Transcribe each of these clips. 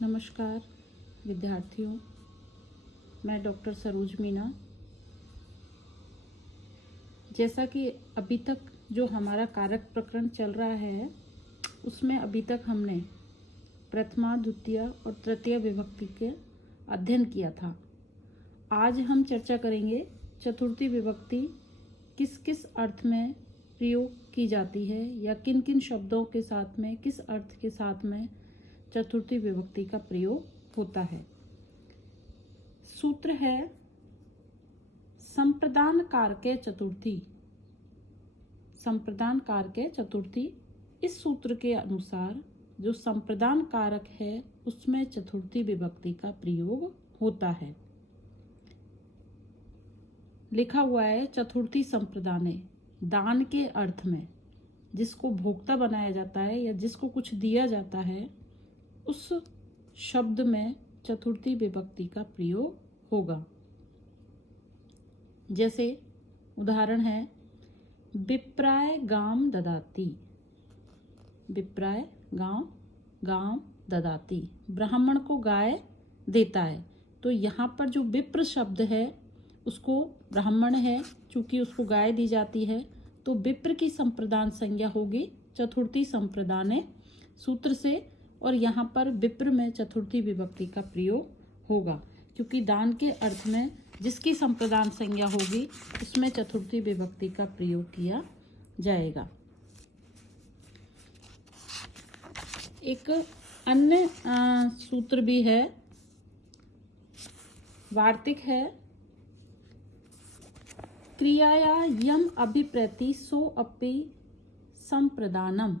नमस्कार विद्यार्थियों, मैं डॉक्टर सरोज मीना। जैसा कि अभी तक जो हमारा कारक प्रकरण चल रहा है उसमें अभी तक हमने प्रथमा, द्वितीय और तृतीय विभक्ति के अध्ययन किया था। आज हम चर्चा करेंगे चतुर्थी विभक्ति किस किस अर्थ में प्रयोग की जाती है या किन किन शब्दों के साथ में, किस अर्थ के साथ में चतुर्थी विभक्ति का प्रयोग होता है। सूत्र है संप्रदान कारके चतुर्थी। संप्रदान कारके चतुर्थी, इस सूत्र के अनुसार जो संप्रदान कारक है उसमें चतुर्थी विभक्ति का प्रयोग होता है। लिखा हुआ है चतुर्थी संप्रदाने, दान के अर्थ में जिसको भोक्ता बनाया जाता है या जिसको कुछ दिया जाता है उस शब्द में चतुर्थी विभक्ति का प्रयोग होगा। जैसे उदाहरण है विप्राय गाम ददाति। विप्राय गाम ददाति, ब्राह्मण को गाय देता है। तो यहाँ पर जो विप्र शब्द है उसको ब्राह्मण है, चूंकि उसको गाय दी जाती है तो विप्र की संप्रदान संज्ञा होगी चतुर्थी संप्रदाने सूत्र से, और यहाँ पर विप्र में चतुर्थी विभक्ति का प्रयोग होगा क्योंकि दान के अर्थ में जिसकी संप्रदान संज्ञा होगी उसमें चतुर्थी विभक्ति का प्रयोग किया जाएगा। एक अन्य सूत्र भी है, वार्तिक है, क्रियाया यम अभिप्रति सो अपि संप्रदानम,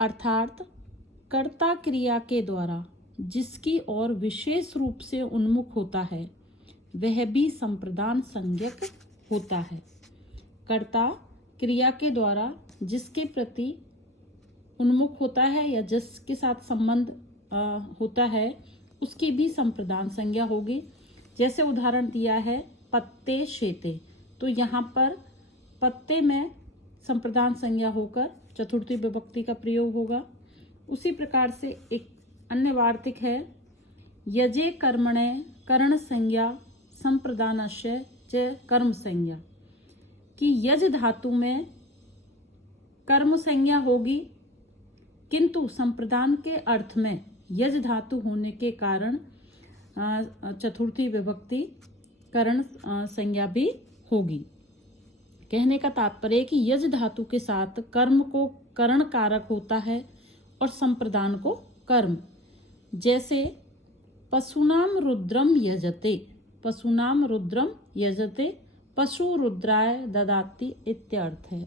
अर्थात कर्ता क्रिया के द्वारा जिसकी ओर विशेष रूप से उन्मुख होता है वह भी संप्रदान संज्ञक होता है। कर्ता क्रिया के द्वारा जिसके प्रति उन्मुख होता है या जिसके साथ संबंध होता है उसकी भी संप्रदान संज्ञा होगी। जैसे उदाहरण दिया है पत्ते शेते, तो यहाँ पर पत्ते में संप्रदान संज्ञा होकर चतुर्थी विभक्ति का प्रयोग होगा। उसी प्रकार से एक अन्य वार्तिक है यजे कर्मणे कर्ण संज्ञा संप्रदानस्य च कर्म संज्ञा, कि यज धातु में कर्म संज्ञा होगी किंतु संप्रदान के अर्थ में यज धातु होने के कारण चतुर्थी विभक्ति कर्ण संज्ञा भी होगी। कहने का तात्पर्य है कि यज धातु के साथ कर्म को कर्ण कारक होता है और संप्रदान को कर्म। जैसे पशुनाम रुद्रम यजते, पशुनाम रुद्रम यजते, पशु रुद्राय ददाति इत्यर्थ है।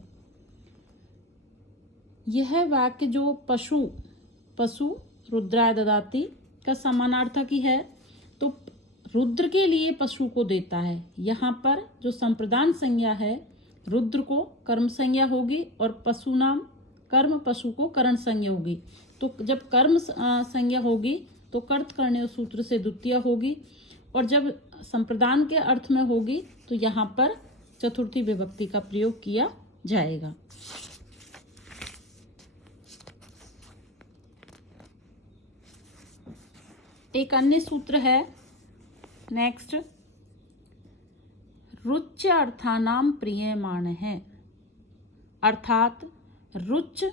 यह वाक्य जो पशु रुद्राय ददाति का समानार्थक है, तो रुद्र के लिए पशु को देता है। यहाँ पर जो संप्रदान संज्ञा है रुद्र को कर्म संज्ञा होगी और पशु नाम कर्म, पशु को कर्ण संज्ञा होगी। तो जब कर्म संज्ञा होगी तो कर्त करने सूत्र से द्वितीय होगी, और जब संप्रदान के अर्थ में होगी तो यहाँ पर चतुर्थी विभक्ति का प्रयोग किया जाएगा। एक अन्य सूत्र है नेक्स्ट, रुच्च अर्थानाम प्रियमाण है, अर्थात रुच्च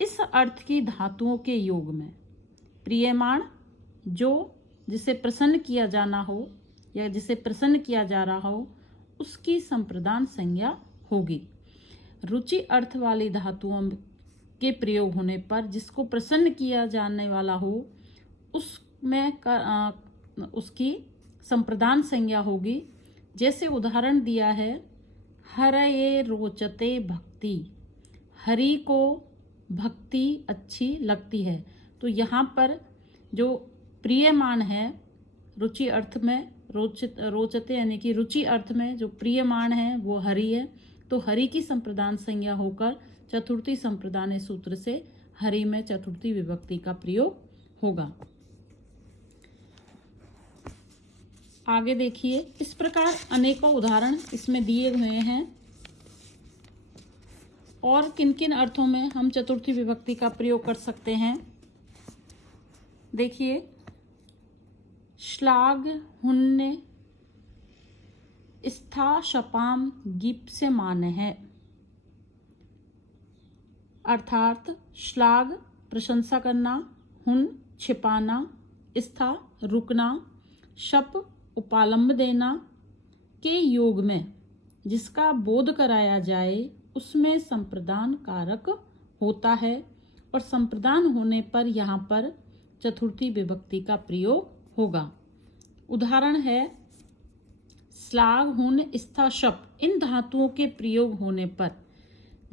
इस अर्थ की धातुओं के योग में, प्रियमाण जो जिसे प्रसन्न किया जाना हो या जिसे प्रसन्न किया जा रहा हो उसकी संप्रदान संज्ञा होगी। रुचि अर्थ वाली धातुओं के प्रयोग होने पर जिसको प्रसन्न किया जाने वाला हो उसमें उसकी संप्रदान संज्ञा होगी। जैसे उदाहरण दिया है हरये रोचते भक्ति, हरि को भक्ति अच्छी लगती है। तो यहाँ पर जो प्रियमान है रुचि अर्थ में, रोचते यानी कि रुचि अर्थ में जो प्रियमान है वो हरि है, तो हरि की संप्रदान संज्ञा होकर चतुर्थी संप्रदान सूत्र से हरि में चतुर्थी विभक्ति का प्रयोग होगा। आगे देखिए, इस प्रकार अनेकों उदाहरण इसमें दिए हुए हैं और किन किन अर्थों में हम चतुर्थी विभक्ति का प्रयोग कर सकते हैं। देखिए, श्लाघ हुन्ने स्था शपाम गीप से मान है, अर्थात श्लाघ प्रशंसा करना, हुन छिपाना, स्था रुकना, शप उपालंब देना के योग में जिसका बोध कराया जाए उसमें संप्रदान कारक होता है, और संप्रदान होने पर यहाँ पर चतुर्थी विभक्ति का प्रयोग होगा। उदाहरण है श्लाघ हुन स्था शप, इन धातुओं के प्रयोग होने पर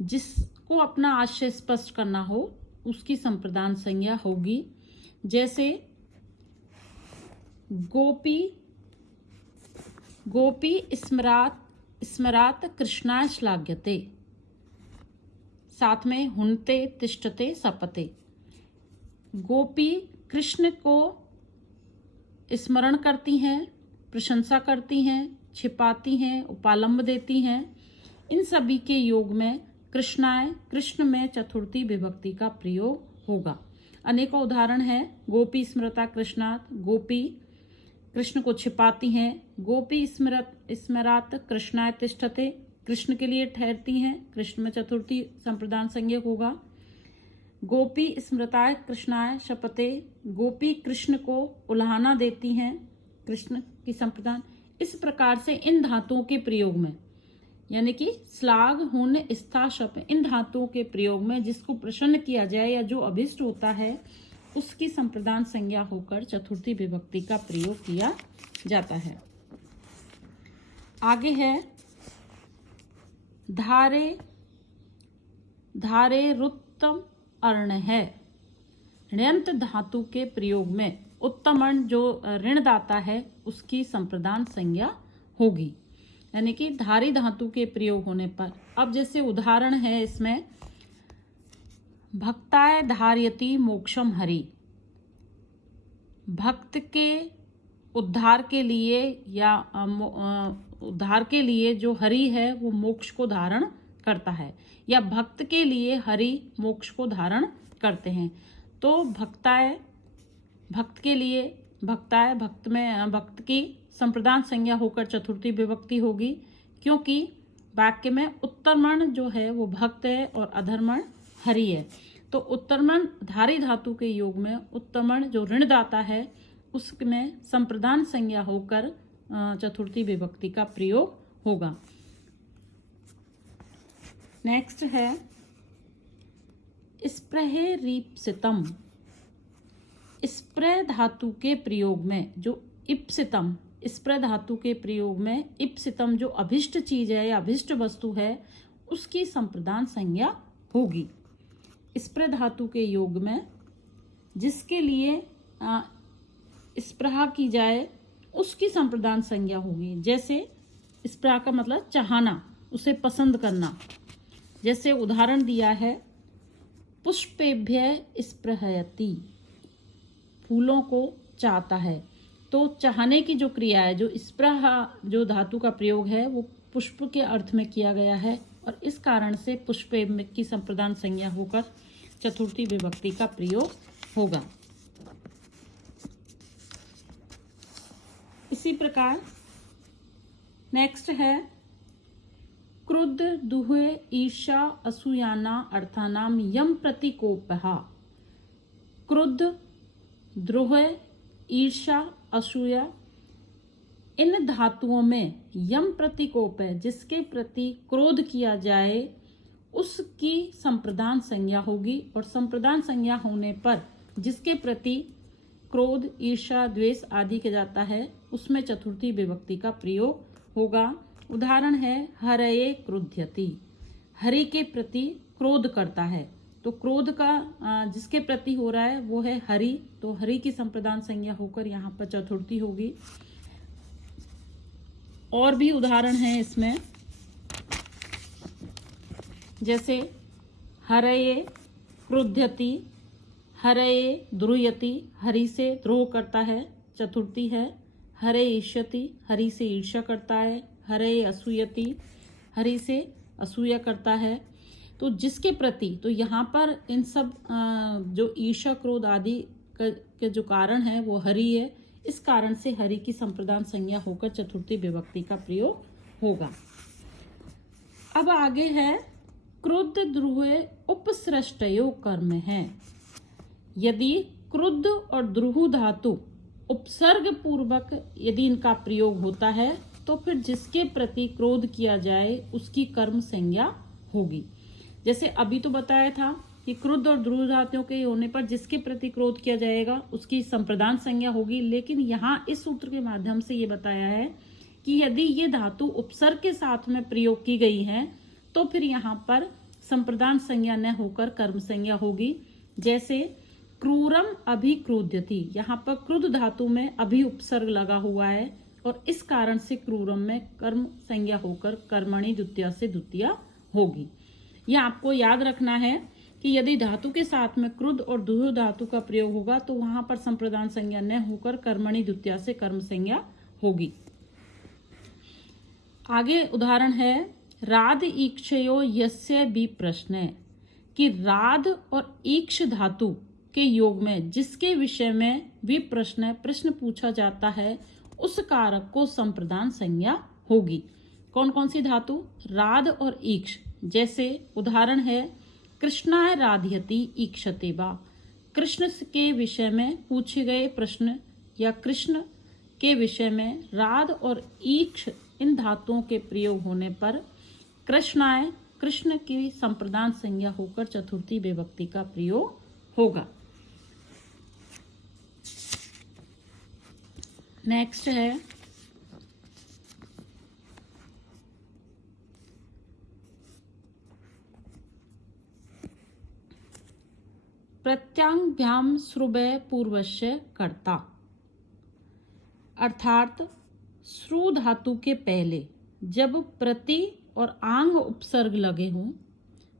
जिसको अपना आशय स्पष्ट करना हो उसकी संप्रदान संज्ञा होगी। जैसे गोपी गोपी स्मरात कृष्णाय श्लाघ्यते, साथ में हुनते तिष्ठते सपते। गोपी कृष्ण को स्मरण करती हैं, प्रशंसा करती हैं, छिपाती हैं, उपालंब देती हैं। इन सभी के योग में कृष्णाय, कृष्ण में चतुर्थी विभक्ति का प्रयोग होगा। अनेकों उदाहरण है। गोपी स्मृता कृष्णात, गोपी कृष्ण को छिपाती हैं। गोपी स्मरात कृष्णाय तिष्ठते, कृष्ण के लिए ठहरती हैं, कृष्ण में चतुर्थी संप्रदान संज्ञक होगा। गोपी स्मृताय कृष्णाय शपते, गोपी कृष्ण को उल्हाना देती हैं, कृष्ण की संप्रदान। इस प्रकार से इन धातुओं के प्रयोग में, यानी कि श्लाघ हुन स्था शप, इन धातुओं के प्रयोग में जिसको प्रसन्न किया जाए या जो अभिष्ट होता है उसकी संप्रदान संज्ञा होकर चतुर्थी विभक्ति का प्रयोग किया जाता है। आगे है धारे रुत्तम अर्ण है। ऋणत धातु के प्रयोग में उत्तमण जो ऋणदाता है उसकी संप्रदान संज्ञा होगी, यानी कि धारी धातु के प्रयोग होने पर। अब जैसे उदाहरण है इसमें भक्ताय धारयति मोक्षम हरि, भक्त के उद्धार के लिए या उद्धार के लिए जो हरि है वो मोक्ष को धारण करता है, या भक्त के लिए हरि मोक्ष को धारण करते हैं। तो भक्ताय, भक्त के लिए, भक्ताय भक्त में भक्त की संप्रदान संज्ञा होकर चतुर्थी विभक्ति होगी, क्योंकि वाक्य में उत्तरमण जो है वो भक्त है और अधर्मण हरि है। तो उत्तरमण धारी धातु के योग में उत्तमण जो ऋणदाता है उसमें संप्रदान संज्ञा होकर चतुर्थी विभक्ति का प्रयोग होगा। नेक्स्ट है स्प्रहे रीप्सितम। स्प्रह धातु के प्रयोग में जो इप्सितम, स्प्रह धातु के प्रयोग में इप्सितम जो अभिष्ट चीज है या अभिष्ट वस्तु है उसकी संप्रदान संज्ञा होगी। स्प्रह धातु के योग में जिसके लिए स्प्रहा की जाए उसकी संप्रदान संज्ञा होगी। जैसे स्प्रहा का मतलब चाहना, उसे पसंद करना। जैसे उदाहरण दिया है पुष्पेभ्य स्पृहयति, फूलों को चाहता है। तो चाहने की जो क्रिया है, जो स्प्रहा जो धातु का प्रयोग है वो पुष्प के अर्थ में किया गया है, और इस कारण से पुष्पे की संप्रदान संज्ञा होकर चतुर्थी विभक्ति का प्रयोग होगा। इसी प्रकार नेक्स्ट है क्रुद्ध दुहे ईर्षा असूयाना अर्थानाम यम प्रतिकोपः। क्रुद्ध, द्रोह, ईर्षा, असूया, इन धातुओं में यम प्रतिकोप है, जिसके प्रति क्रोध किया जाए उसकी संप्रदान संज्ञा होगी, और संप्रदान संज्ञा होने पर जिसके प्रति क्रोध, ईर्षा, द्वेष आदि किया जाता है उसमें चतुर्थी विभक्ति का प्रयोग होगा। उदाहरण है हरये क्रुध्यति, हरि के प्रति क्रोध करता है। तो क्रोध का जिसके प्रति हो रहा है वो है हरि, तो हरि की संप्रदान संज्ञा होकर यहाँ पर चतुर्थी होगी। और भी उदाहरण हैं इसमें, जैसे हरये क्रुध्यति, हरये द्रुयति, हरि से द्रोह करता है, चतुर्थी है। हरे ईष्यति, हरि से ईर्ष्या करता है। हरे असूयति, हरि से असूया करता है। तो जिसके प्रति, तो यहाँ पर इन सब जो ईर्ष्या, क्रोध आदि के जो कारण है वो हरि है, इस कारण से हरि की संप्रदान संज्ञा होकर चतुर्थी विभक्ति का प्रयोग होगा। अब आगे है क्रुद्ध द्रुहे उपसृष्टयो कर्म है। यदि क्रुद्ध और द्रुहु धातु उपसर्ग पूर्वक यदि इनका प्रयोग होता है तो फिर जिसके प्रति क्रोध किया जाए उसकी कर्म संज्ञा होगी। जैसे अभी तो बताया था कि क्रुद्ध और द्रुह धातुओं के होने पर जिसके प्रति क्रोध किया जाएगा उसकी संप्रदान संज्ञा होगी, लेकिन यहाँ इस सूत्र के माध्यम से ये बताया है कि यदि ये धातु उपसर्ग के साथ में प्रयोग की गई है तो फिर यहाँ पर संप्रदान संज्ञा न होकर कर्म संज्ञा होगी। जैसे क्रूरम अभिक्रुध्यति, यहाँ पर क्रुद्ध धातु में अभि उपसर्ग लगा हुआ है और इस कारण से क्रूरम में कर्म संज्ञा होकर कर्मणि द्वितीया से द्वितीया होगी। यह आपको याद रखना है कि यदि धातु के साथ में क्रुद्ध और द्रुह धातु का प्रयोग होगा तो वहां पर संप्रदान संज्ञा न होकर कर्मणि द्वितीया से कर्म संज्ञा होगी। आगे उदाहरण है राध ईक्षयो यस्य भी प्रश्न है कि राध और ईक्ष धातु के योग में जिसके विषय में भी प्रश्न पूछा जाता है उस कारक को संप्रदान संज्ञा होगी। कौन कौन सी धातु? राध और ईक्ष। जैसे उदाहरण है कृष्णाय राध्यति ईक्षते वा, कृष्ण के विषय में पूछे गए प्रश्न या कृष्ण के विषय में राध और ईक्ष इन धातुओं के प्रयोग होने पर कृष्णाय कृष्ण की संप्रदान संज्ञा होकर चतुर्थी विभक्ति का प्रयोग होगा। नेक्स्ट है प्रत्यांभ्याम श्रुभय पूर्वस्य कर्ता, अर्थात श्रु धातु के पहले जब प्रति और आंग उपसर्ग लगे हों,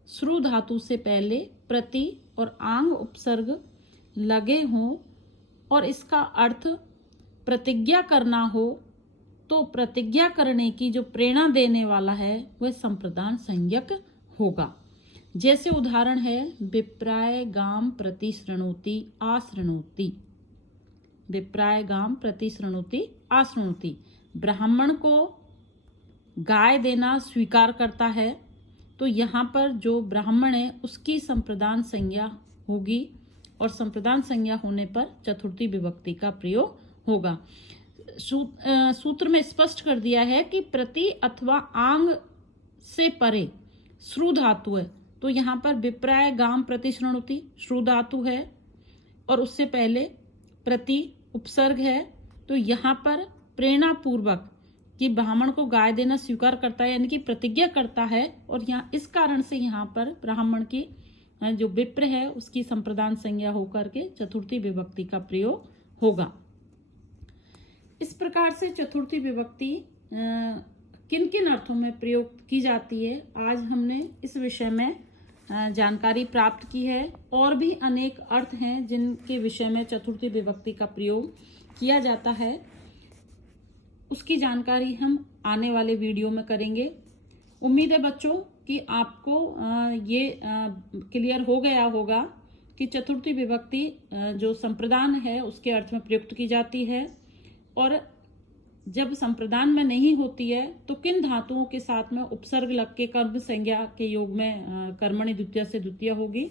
श्रु धातु से पहले प्रति और आंग उपसर्ग लगे हों और इसका अर्थ प्रतिज्ञा करना हो तो प्रतिज्ञा करने की जो प्रेरणा देने वाला है वह संप्रदान संज्ञक होगा। जैसे उदाहरण है विप्राय गाम प्रति शृणोति आशृणोति, विप्राय गाम प्रति शृणोति आशृणोति, ब्राह्मण को गाय देना स्वीकार करता है तो यहाँ पर जो ब्राह्मण है उसकी संप्रदान संज्ञा होगी और संप्रदान संज्ञा होने पर चतुर्थी विभक्ति का प्रयोग होगा। सूत्र में स्पष्ट कर दिया है कि प्रति अथवा आंग से परे श्रु धातु है तो यहाँ पर विप्राय गाम प्रति शृणोति श्रु धातु है और उससे पहले प्रति उपसर्ग है तो यहाँ पर प्रेरणा पूर्वक कि ब्राह्मण को गाय देना स्वीकार करता है यानी कि प्रतिज्ञा करता है और यहाँ इस कारण से यहाँ पर ब्राह्मण की जो विप्र है उसकी संप्रदान संज्ञा होकर के चतुर्थी विभक्ति का प्रयोग होगा। इस प्रकार से चतुर्थी विभक्ति किन किन अर्थों में प्रयोग की जाती है आज हमने इस विषय में जानकारी प्राप्त की है। और भी अनेक अर्थ हैं जिनके विषय में चतुर्थी विभक्ति का प्रयोग किया जाता है, उसकी जानकारी हम आने वाले वीडियो में करेंगे। उम्मीद है बच्चों कि आपको ये क्लियर हो गया होगा कि चतुर्थी विभक्ति जो संप्रदान है उसके अर्थ में प्रयुक्त की जाती है और जब संप्रदान में नहीं होती है तो किन धातुओं के साथ में उपसर्ग लग के कर्म संज्ञा के योग में कर्मणि द्वितीया से द्वितीया होगी।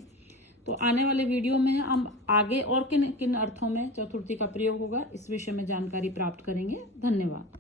तो आने वाले वीडियो में हम आगे और किन किन अर्थों में चतुर्थी का प्रयोग होगा इस विषय में जानकारी प्राप्त करेंगे। धन्यवाद।